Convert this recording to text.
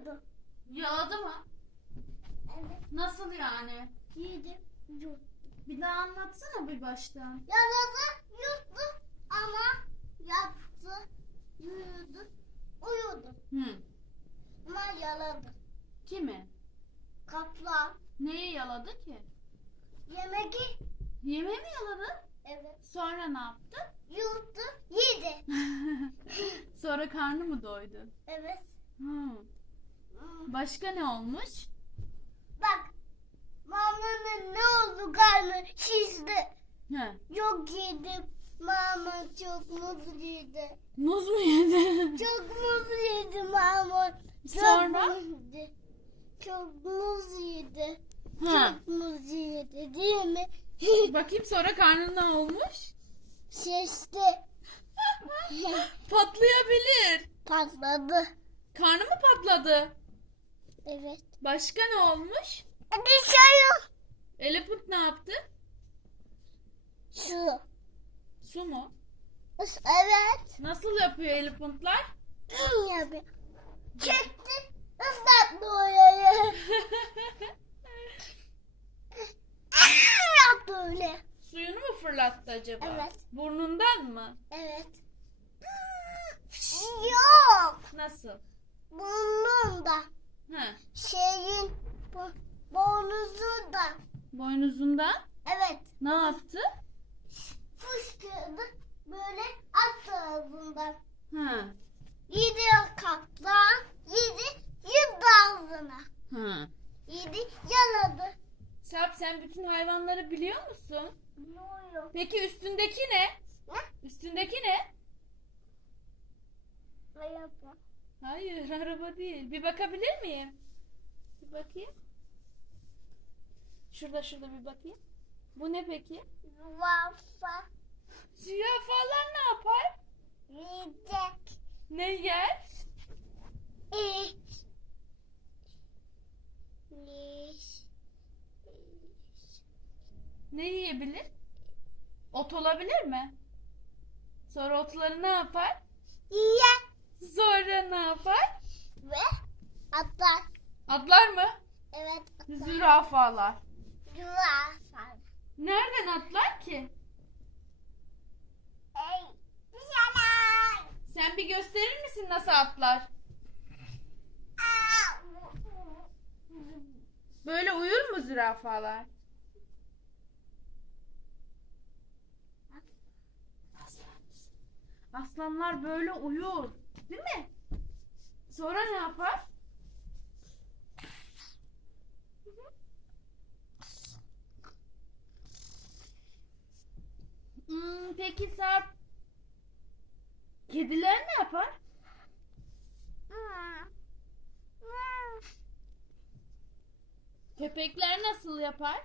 Yaladı. Yaladı mı? Evet. Nasıl yani? Yedi. Yuttu. Bir daha anlatsana bir baştan. Yaladı. Yuttu. Ama yattı. Uyudu. Uyudu. Hı. Ama yaladı. Kimi? Kaplan. Neyi yaladı ki? Yemeği. Yemeği mi yaladı? Evet. Sonra ne yaptı? Yuttu. Yedi. Sonra karnı mı doydu? Evet. Hı. Başka ne olmuş? Bak. Mamanın ne oldu karnı şişti. He. Yok yedim. Mama çok mutluydu. Muz mu yedi? Çok mutluydu mama. Çok Sonra? muzluydu. Çok muz yedi. ha. Çok muz yedi değil mi? Bakayım sonra karnı ne olmuş? Şişti. Patlayabilir. Patladı. Karnı mı patladı? Evet. Başka ne olmuş? Dışarı. Eliput ne yaptı? Su. Su mu? Evet. Nasıl yapıyor Eliputlar? Yapıyor. Çekti. Islattı orayı. Yaptı öyle. Suyunu mu fırlattı acaba? Evet. Burnundan mı? Evet. Yok. Nasıl? Burnunda. Şeyin bu, boynuzunda. Boynuzundan Evet. ne yaptı? Fışkırdı. Böyle attı ağzından. Ha. Yedi kaplan. Yedi yedi ağzına. Ha. Yedi yaladı. Sarp sen bütün hayvanları biliyor musun? Oluyor? Peki üstündeki ne? Ne? Üstündeki ne? Araba. Hayır araba değil. Bir bakabilir miyim? Bir bakayım. Şurada şurada bir bakayım. Bu ne peki? Zürafa. Zürafalar ne yapar? Yiyecek. Ne yer? İş. İş. Ne yiyebilir? Ot olabilir mi? Sonra otları ne yapar? Yiyen Sonra ne yapar? ve atar. Atlar mı? Evet atar. Zürafalar. Zürafa. Nereden atlar ki? Ey. Güzeler. Sen bir gösterir misin nasıl atlar? Böyle uyur mu zürafalar? Aslanlar böyle uyur. Değil mi? Sonra ne yapar? Hmm, peki Sarp. Kediler ne yapar? Köpekler nasıl yapar?